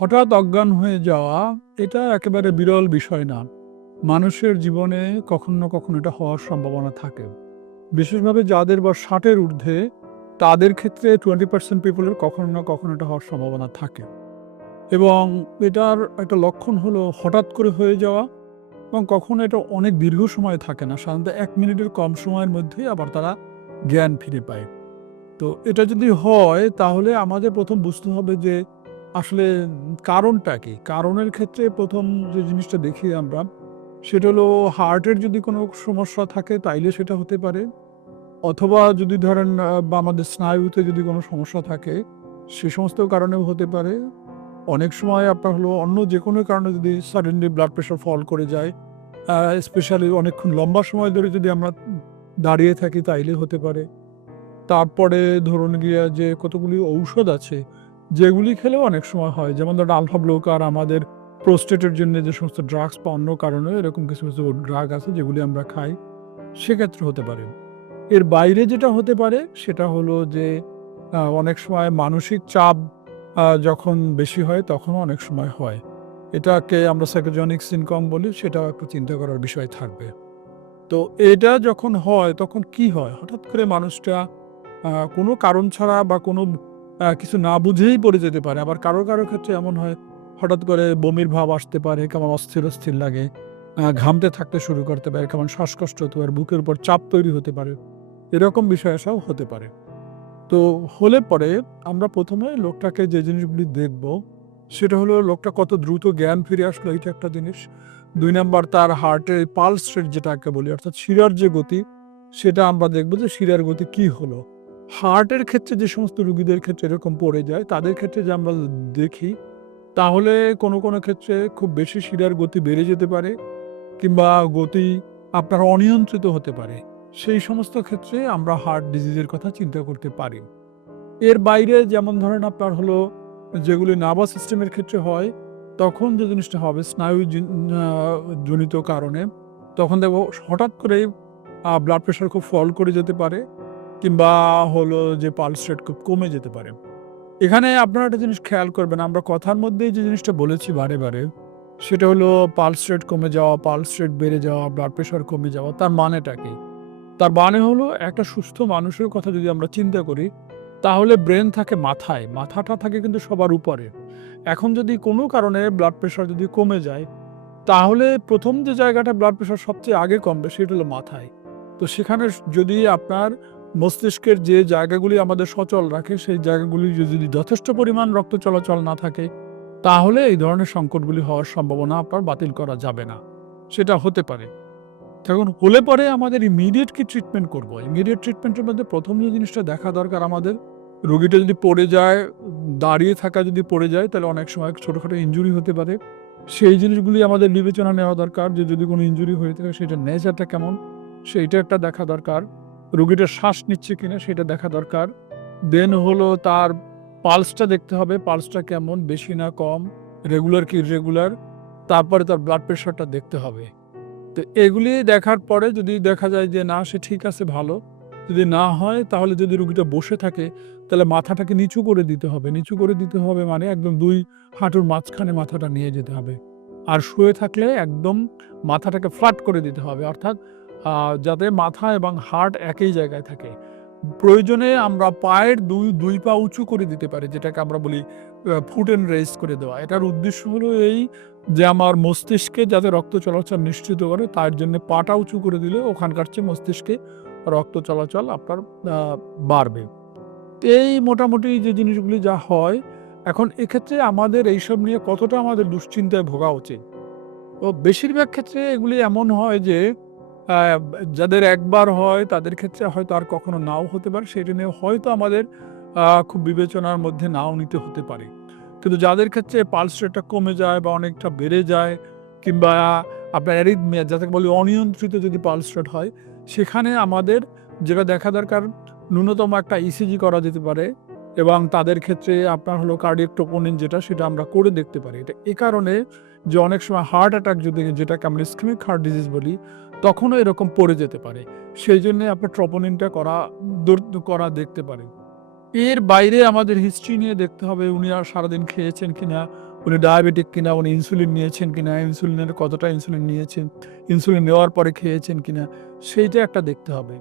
হঠাৎ অজ্ঞান হয়ে যাওয়া, এটা একেবারে বিরল বিষয় না। মানুষের জীবনে কখনো না কখনো এটা হওয়ার সম্ভাবনা থাকে। বিশেষভাবে যাদের বা ষাটের ঊর্ধ্বে, তাদের ক্ষেত্রে টোয়েন্টি পার্সেন্ট পিপলের কখনো না কখনো এটা হওয়ার সম্ভাবনা থাকে। এবং এটার একটা লক্ষণ হলো হঠাৎ করে হয়ে যাওয়া, এবং কখনো এটা অনেক দীর্ঘ সময় থাকে না, সাধারণত এক মিনিটের কম সময়ের মধ্যেই আবার তারা জ্ঞান ফিরে পায়। তো এটা যদি হয়, তাহলে আমাদের প্রথম বুঝতে হবে যে আসলে কারণটা কি? কারণের ক্ষেত্রে প্রথম যে জিনিসটা দেখি আমরা, সেটা হলো হার্টের যদি কোনো সমস্যা থাকে, তাইলে সেটা হতে পারে। অথবা যদি ধরেন বা আমাদের স্নায়ুতে যদি কোনো সমস্যা থাকে, সে সমস্ত কারণেও হতে পারে। অনেক সময় আপনার হলো অন্য যে কোনো কারণে যদি সাডেনলি ব্লাড প্রেশার ফল করে যায় স্পেশালি অনেকক্ষণ লম্বা সময় ধরে যদি আমরা দাঁড়িয়ে থাকি, তাইলে হতে পারে। তারপরে ধরুন গিয়া যে কতগুলি ঔষধ আছে, যেগুলি খেলেও অনেক সময় হয়। যেমন ধরুন আলফা ব্লোকার আমাদের প্রোস্টেটের জন্য যে সমস্ত ড্রাগস বা অন্য কারণে এরকম কিছু কিছু ড্রাগ আছে যেগুলি আমরা খাই, সেক্ষেত্রে হতে পারে। এর বাইরে যেটা হতে পারে, সেটা হলো যে অনেক সময় মানসিক চাপ যখন বেশি হয় তখনও অনেক সময় হয়। এটাকে আমরা সাইকোজনিক সিনকম বলি, সেটাও একটু চিন্তা করার বিষয় থাকবে। তো এটা যখন হয়, তখন কি হয়? হঠাৎ করে মানুষটা কোনো কারণ ছাড়া বা কোনো কিছু না বুঝেই পড়ে যেতে পারে। আবার কারও কারও ক্ষেত্রে এমন হয়, হঠাৎ করে বমির ভাব আসতে পারে, কেমন অস্থির অস্থির লাগে ঘামতে থাকতে শুরু করতে পারে, কেমন শ্বাসকষ্ট হতে পারে, বুকের উপর চাপ তৈরি হতে পারে, এরকম বিষয় আসাও হতে পারে। তো হলে পরে আমরা প্রথমে লোকটাকে যে জিনিসগুলি দেখব, সেটা হলো লোকটা কত দ্রুত জ্ঞান ফিরে আসলো, এইটা একটা জিনিস। দুই নাম্বার, তার হার্টের পালস রেট যেটাকে বলি, অর্থাৎ শিরার যে গতি, সেটা আমরা দেখব যে শিরার গতি কি হলো। হার্টের ক্ষেত্রে যে সমস্ত রুগীদের ক্ষেত্রে এরকম পড়ে যায়, তাদের ক্ষেত্রে যে আমরা দেখি, তাহলে কোনো কোনো ক্ষেত্রে খুব বেশি শিরার গতি বেড়ে যেতে পারে কিংবা গতি আপনার অনিয়ন্ত্রিত হতে পারে। সেই সমস্ত ক্ষেত্রে আমরা হার্ট ডিজিজের কথা চিন্তা করতে পারি। এর বাইরে যেমন ধরেন আপনার হলো যেগুলি নার্ভাস সিস্টেমের ক্ষেত্রে হয়, তখন যে জিনিসটা হবে স্নায়ু জনিত কারণে, তখন দেখব হঠাৎ করে ব্লাড প্রেশার খুব ফল করে যেতে পারে। কিংবা হলো যে পালস রেট খুব কমে যেতে পারে। এখানে আপনারা একটা জিনিস খেয়াল করবেন, আমরা কথার মধ্যেই যে জিনিসটা বলেছি বারে বারে, সেটা হলো পালস রেট কমে যাওয়া পালস রেট বেড়ে যাওয়া ব্লাড প্রেশার কমে যাওয়া, তার মানেটা কি? তার মানে হলো একটা সুস্থ মানুষের কথা যদি আমরা চিন্তা করি, তাহলে ব্রেন থাকে মাথায়, মাথাটা থাকে কিন্তু সবার উপরে। এখন যদি কোনো কারণে ব্লাড প্রেশার যদি কমে যায়, তাহলে প্রথম যে জায়গাটা ব্লাড প্রেশার সবচেয়ে আগে কমবে, সেটা হলো মাথায়। তো সেখানে যদি আপনার মস্তিষ্কের যে জায়গাগুলি আমাদের সচল রাখে, সেই জায়গাগুলি যদি যথেষ্ট পরিমাণ রক্ত চলাচল না থাকে, তাহলে এই ধরনের সংকটগুলি হওয়ার সম্ভাবনা আপনার বাতিল করা যাবে না। সেটা হতে পারে। তখন হলে পরে আমাদের ইমিডিয়েট কি ট্রিটমেন্ট করব? ইমিডিয়েট ট্রিটমেন্টের মধ্যে প্রথম যে জিনিসটা দেখা দরকার আমাদের, রোগীটা যদি পড়ে যায়, দাঁড়িয়ে থাকা যদি পড়ে যায়, তাহলে অনেক সময় ছোটোখাটো ইঞ্জুরি হতে পারে। সেই জিনিসগুলি আমাদের বিবেচনা নেওয়া দরকার যে যদি কোনো ইঞ্জুরি হয়ে থাকে সেটা নেচারটা কেমন? সেইটা একটা দেখা দরকার। রোগীটা শ্বাস নিচ্ছে কিনা সেটা দেখা দরকার। দেন হলো তার পালসটা দেখতে হবে পালসটা কেমন, বেশি না কম রেগুলার কি ইরেগুলার তারপরে তার ব্লাড প্রেশারটা দেখতে হবে। তো এগুলি দেখার পরে যদি দেখা যায় যে না, সে ঠিক আছে, ভালো। যদি না হয়, তাহলে যদি রুগীটা বসে থাকে, তাহলে মাথাটাকে নিচু করে দিতে হবে। নিচু করে দিতে হবে মানে একদম দুই হাঁটুর মাঝখানে মাথাটা নিয়ে যেতে হবে। আর শুয়ে থাকলে একদম মাথাটাকে ফ্ল্যাট করে দিতে হবে। অর্থাৎ যাতে মাথা এবং হার্ট একই জায়গায় থাকে। প্রয়োজনে আমরা পায়ের দুই দুই পা উঁচু করে দিতে পারি, যেটাকে আমরা বলি ফুট অ্যান্ড রেস করে দেওয়া। এটার উদ্দেশ্য হলো এই যে আমার মস্তিষ্কে যাতে রক্ত চলাচল নিশ্চিত করে, তার জন্য পাটা উঁচু করে দিলে ওখানকার চেয়ে মস্তিষ্কে রক্ত চলাচল আপনার বাড়বে। এই মোটামুটি যে জিনিসগুলি যা হয়, এখন এক্ষেত্রে আমাদের এইসব নিয়ে কতটা আমাদের দুশ্চিন্তায় ভোগা উচিত? তো বেশিরভাগ ক্ষেত্রে এগুলি এমন হয় যে যাদের একবার হয়, তাদের ক্ষেত্রে হয়তো আর কখনো নাও হতে পারে। সেটা নিয়ে হয়তো আমাদের খুব বিবেচনার মধ্যে নাও নিতে হতে পারে। কিন্তু যাদের ক্ষেত্রে পালস রেটটা কমে যায় বা অনেকটা বেড়ে যায় কিংবা আপনার অ্যারিথমিয়া যাকে বলি অনিয়ন্ত্রিত যদি পালস রেট হয়, সেখানে আমাদের যেটা দেখা দরকার, ন্যূনতম একটা ইসিজি করা যেতে পারে এবং তাদের ক্ষেত্রে আপনার হলো কার্ডিয়াক টোপোনিন যেটা, সেটা আমরা করে দেখতে পারি। এটা এ কারণে যে অনেক সময় হার্ট অ্যাটাক যদি, যেটাকে আমরা স্কিমিক হার্ট ডিজিজ বলি তখনও এরকম পড়ে যেতে পারে। সেই জন্য আপনার ট্রপোনিনটা করা করা দেখতে পারে এর বাইরে আমাদের হিস্ট্রি নিয়ে দেখতে হবে, উনি আর সারাদিন খেয়েছেন কিনা, উনি ডায়াবেটিক কিনা, উনি ইনসুলিন নিয়েছেন কিনা ইনসুলিনের কতটা ইনসুলিন নিয়েছেন ইনসুলিন নেওয়ার পরে খেয়েছেন কিনা, সেইটা একটা দেখতে হবে।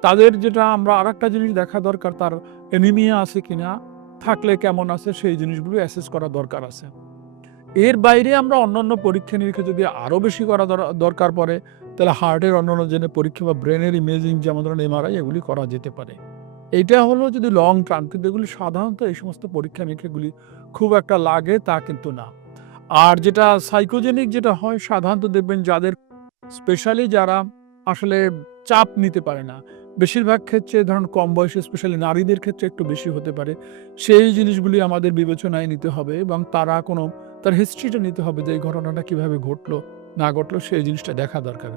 তাদের যেটা আমরা আর একটা জিনিস দেখা দরকার, তার এনিমিয়া আছে কিনা, থাকলে কেমন আছে, সেই জিনিসগুলো অ্যাসেস করা দরকার আছে। এর বাইরে আমরা অন্যান্য পরীক্ষা নিরীক্ষা যদি আরও বেশি করা দর- দরকার পড়ে তাহলে হার্টের অন্যান্য জেনে পরীক্ষা বা ব্রেনের ইমেজিং যেমন ধরেন এমআরআই, এগুলি করা যেতে পারে। এইটা হলো যদি লং টার্ম, কিন্তু এগুলি সাধারণত এই সমস্ত পরীক্ষা নিরীক্ষাগুলি খুব একটা লাগে তা কিন্তু না। আর যেটা সাইকোজেনিক যেটা হয়, সাধারণত দেখবেন যাদের স্পেশালি যারা আসলে চাপ নিতে পারে না, বেশিরভাগ ক্ষেত্রে ধরুন কম বয়সে স্পেশালি নারীদের ক্ষেত্রে একটু বেশি হতে পারে। সেই জিনিসগুলি আমাদের বিবেচনায় নিতে হবে এবং তারা কোনো, তার হিস্ট্রিটা নিতে হবে যে এই ঘটনাটা কীভাবে ঘটলো। না ঘটলো সেই জিনিসটা দেখা দরকার।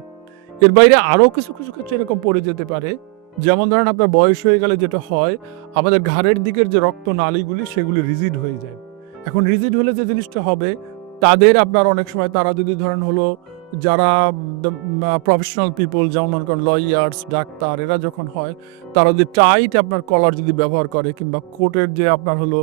এর বাইরে আরও কিছু কিছু ক্ষেত্রে এরকম পড়ে যেতে পারে। যেমন ধরেন আপনার বয়স হয়ে গেলে যেটা হয়, আমাদের ঘাড়ের দিকের যে রক্ত নালীগুলি, সেগুলি রিজিড হয়ে যায়। এখন রিজিড হলে যে জিনিসটা হবে, তাদের আপনার অনেক সময় তারা যদি ধরেন হলো, যারা প্রফেশনাল পিপল যেমন মনে করেন লয়ার্স ডাক্তার, এরা যখন হয়, তারা যদি টাইট আপনার কলার যদি ব্যবহার করে, কিংবা কোটের যে আপনার হলো,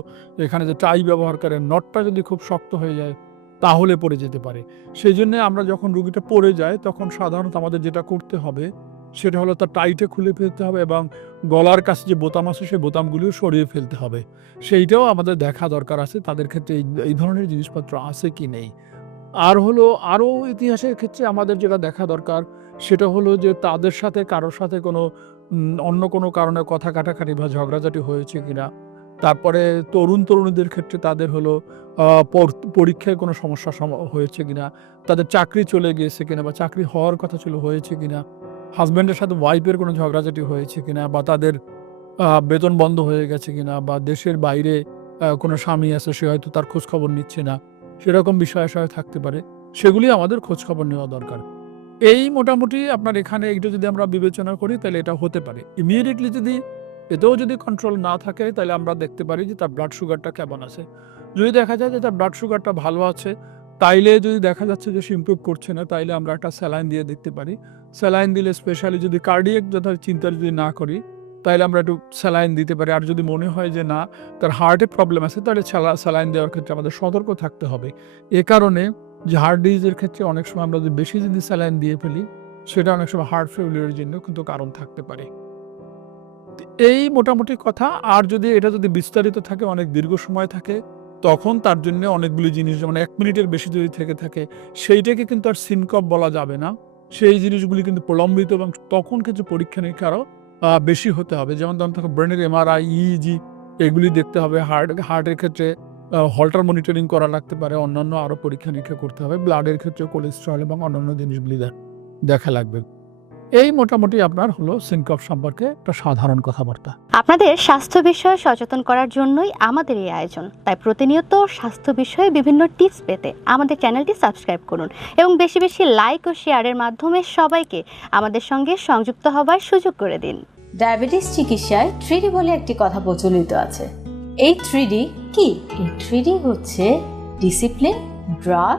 এখানে যে টাই ব্যবহার করে নটটা যদি খুব শক্ত হয়ে যায় তাহলে পড়ে যেতে পারে। সেই জন্য আমরা যখন রুগীটা পড়ে যায়, তখন সাধারণত আমাদের যেটা করতে হবে, সেটা হলো তার টাইটে খুলে ফেলতে হবে এবং গলার কাছে যে বোতাম আছে, সেই বোতামগুলিও সরিয়ে ফেলতে হবে। সেইটাও আমাদের দেখা দরকার আছে, তাদের ক্ষেত্রে এই ধরনের জিনিসপত্র আছে কি নেই। আর হলো আরও ইতিহাসের ক্ষেত্রে আমাদের যেটা দেখা দরকার, সেটা হলো যে তাদের সাথে, কারোর সাথে কোনো অন্য কোনো কারণে কথা কাটাকাটি বা ঝগড়াঝাটি হয়েছে কিনা তারপরে তরুণ তরুণীদের ক্ষেত্রে তাদের হলো পরীক্ষায় কোনো সমস্যা সম- হয়েছে কিনা, তাদের চাকরি চলে গিয়েছে কিনা বা চাকরি হওয়ার কথা ছিল, হয়েছে কিনা হাজব্যান্ডের সাথে ওয়াইফের কোনো ঝগড়াঝাটি হয়েছে কিনা বা তাদের বেতন বন্ধ হয়ে গেছে কিনা বা দেশের বাইরে কোনো স্বামী আছে, সে হয়তো তার খোঁজ খবর নিচ্ছে না, সেরকম বিষয় আশয় থাকতে পারে, সেগুলি আমাদের খোঁজ খবর নেওয়া দরকার। এই মোটামুটি আপনার এখানে এইটা যদি আমরা বিবেচনা করি, তাহলে এটা হতে পারে। ইমিডিয়েটলি যদি এতেও যদি কন্ট্রোল না থাকে, তাহলে আমরা দেখতে পারি যে তার ব্লাড সুগারটা কেমন আছে। যদি দেখা যায় যে তার ব্লাড সুগারটা ভালো আছে, তাইলে যদি দেখা যাচ্ছে যে সে ইমপ্রুভ করছে না, তাইলে আমরা একটা স্যালাইন দিয়ে দেখতে পারি। স্যালাইন দিলে স্পেশালি যদি কার্ডিয়াক যথা চিন্তা যদি না করি তাহলে আমরা একটু স্যালাইন দিতে পারি। আর যদি মনে হয় যে না, তার হার্টে প্রবলেম আছে, তাহলে স্যালাইন দেওয়ার ক্ষেত্রে আমাদের সতর্ক থাকতে হবে। এ কারণে যে হার্ট ডিজিজের ক্ষেত্রে অনেক সময় আমরা যদি বেশি যদি স্যালাইন দিয়ে ফেলি, সেটা অনেক সময় হার্ট ফেলিয়ারের জন্য কিন্তু কারণ থাকতে পারে। এই মোটামুটি কথা। আর যদি এটা যদি বিস্তারিত থাকে, অনেক দীর্ঘ সময় থাকে, তখন তার জন্য অনেকগুলি জিনিস, যেমন এক মিনিটের বেশি যদি থেকে থাকে, সেইটাকে কিন্তু আর সিনকপ বলা যাবে না। সেই জিনিসগুলি কিন্তু প্রলম্বিত এবং তখন কিছু পরীক্ষা নিরীক্ষা আরও বেশি হতে হবে। যেমন ধরুন তখন ব্রেনের এমআরআই ইজি এগুলি দেখতে হবে। হার্ট হার্টের ক্ষেত্রে হল্টার মনিটরিং করা লাগতে পারে। অন্যান্য আরও পরীক্ষা নিরীক্ষা করতে হবে। ব্লাডের ক্ষেত্রে কোলেস্ট্রল এবং অন্যান্য জিনিসগুলি দেখা লাগবে। এই মোটামুটি আপনার হলো সিনকপ সম্পর্কে একটা সাধারণ কথাবার্তা। আপনাদের স্বাস্থ্য বিষয়ে সচেতন করার জন্যই আমাদের এই আয়োজন। তাই প্রতিনিয়ত স্বাস্থ্য বিষয়ে বিভিন্ন টিপস পেতে আমাদের চ্যানেলটি সাবস্ক্রাইব করুন এবং বেশি বেশি লাইক ও শেয়ারের মাধ্যমে সবাইকে আমাদের সঙ্গে সংযুক্ত হবার সুযোগ করে দিন। ডায়াবেটিস চিকিৎসায় থ্রিডি বলে একটি কথা প্রচলিত আছে। এই থ্রিডি কি? এই থ্রিডি হচ্ছে ডিসিপ্লিন ড্রাগ